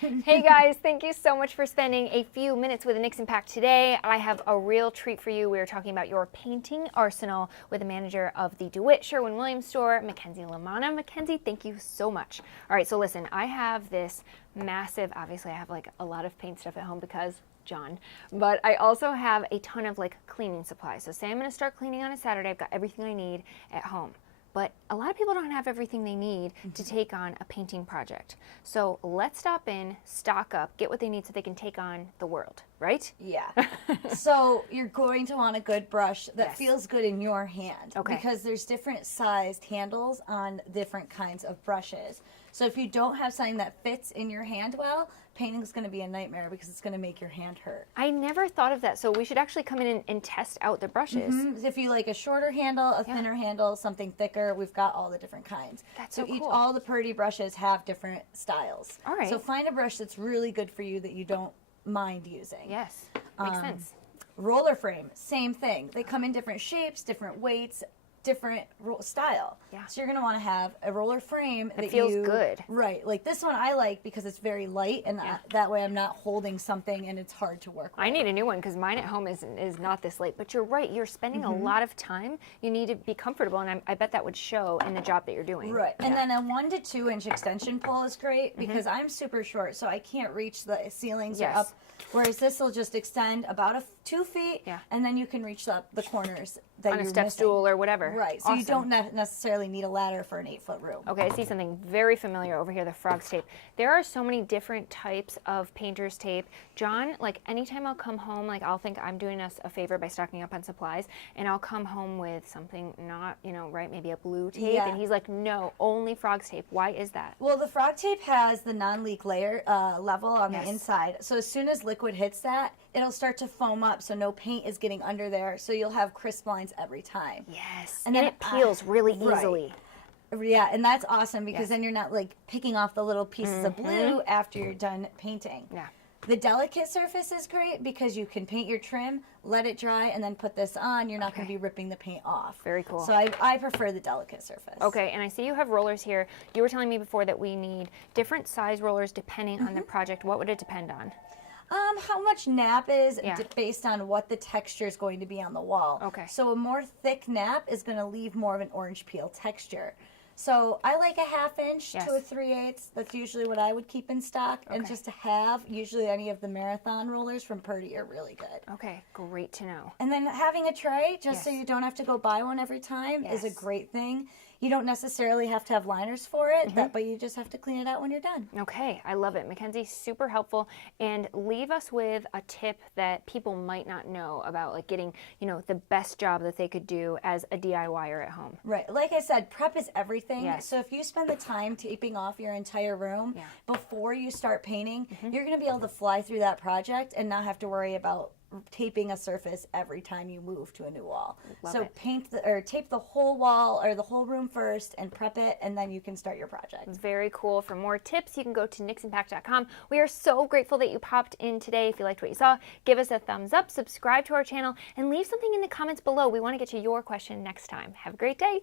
Hey guys, thank you so much for spending a few minutes with Nix Impact today. I have a real treat for you. We are talking about your painting arsenal with the manager of the DeWitt Sherwin-Williams store, Mackenzie Lamanna. Mackenzie, thank you so much. All right, so listen, I have this massive, obviously I have like a lot of paint stuff at home because John, but I also have a ton of like cleaning supplies. So say I'm gonna start cleaning on a Saturday, I've got everything I need at home. But a lot of people don't have everything they need to take on a painting project. So let's stop in, stock up, get what they need so they can take on the world, right? Yeah. So you're going to want a good brush that feels good in your hand. Okay. Because there's different sized handles on different kinds of brushes. So if you don't have something that fits in your hand well, painting is going to be a nightmare because it's going to make your hand hurt. I never thought of that. So we should actually come in and test out the brushes. If you like a shorter handle, a thinner handle, something thicker, we've got all the different kinds. That's so cool. All the Purdy brushes have different styles. All right. So find a brush that's really good for you that you don't mind using. Yes, makes sense. Roller frame, same thing. They come in different shapes, different weights, different style. Yeah. So you're going to want to have a roller frame that feels good. Right. Like this one I like because it's very light and that way I'm not holding something and it's hard to work with. I need a new one because mine at home is not this light. But you're right. You're spending a lot of time. You need to be comfortable, and I bet that would show in the job that you're doing. Right. And then a 1 to 2 inch extension pole is great because I'm super short, so I can't reach the ceilings or up. Whereas this will just extend about 2 feet, and then you can reach the corners that on you're a step missing. stool or whatever. Right. So you don't necessarily need a ladder for an 8-foot room. Okay, I see something very familiar over here, the frog's tape. There are so many different types of painter's tape. John, like anytime I'll come home, like I'll think I'm doing us a favor by stocking up on supplies, and I'll come home with something not, right, maybe a blue tape, and he's like, no, only frog's tape. Why is that? Well, the frog tape has the non-leak layer level on the inside. So as soon as liquid hits that, it'll start to foam up so no paint is getting under there. So you'll have crisp lines every time. Yes, and then it peels really easily. Yeah, and that's awesome because then you're not like picking off the little pieces of blue after you're done painting. Yeah. The delicate surface is great because you can paint your trim, let it dry, and then put this on. You're not going to be ripping the paint off. Very cool. So I prefer the delicate surface. Okay, and I see you have rollers here. You were telling me before that we need different size rollers depending on the project. What would it depend on? How much nap is based on what the texture is going to be on the wall. Okay. So a more thick nap is going to leave more of an orange peel texture. So I like a 1/2 inch to a 3/8. That's usually what I would keep in stock. And just to have, usually any of the marathon rollers from Purdy are really good. Okay, great to know. And then having a tray, just so you don't have to go buy one every time, is a great thing. You don't necessarily have to have liners for it, but you just have to clean it out when you're done. Okay, I love it. Mackenzie, super helpful. And leave us with a tip that people might not know about, like getting, the best job that they could do as a DIYer at home. Right. Like I said, prep is everything. Yes. So if you spend the time taping off your entire room before you start painting, you're going to be able to fly through that project and not have to worry about taping a surface every time you move to a new wall. So tape the whole wall or the whole room first and prep it, and then you can start your project. Very cool. For more tips, you can go to niximpact.com. We are so grateful that you popped in today. If you liked what you saw, give us a thumbs up, subscribe to our channel, and leave something in the comments below. We want to get to your question next time. Have a great day.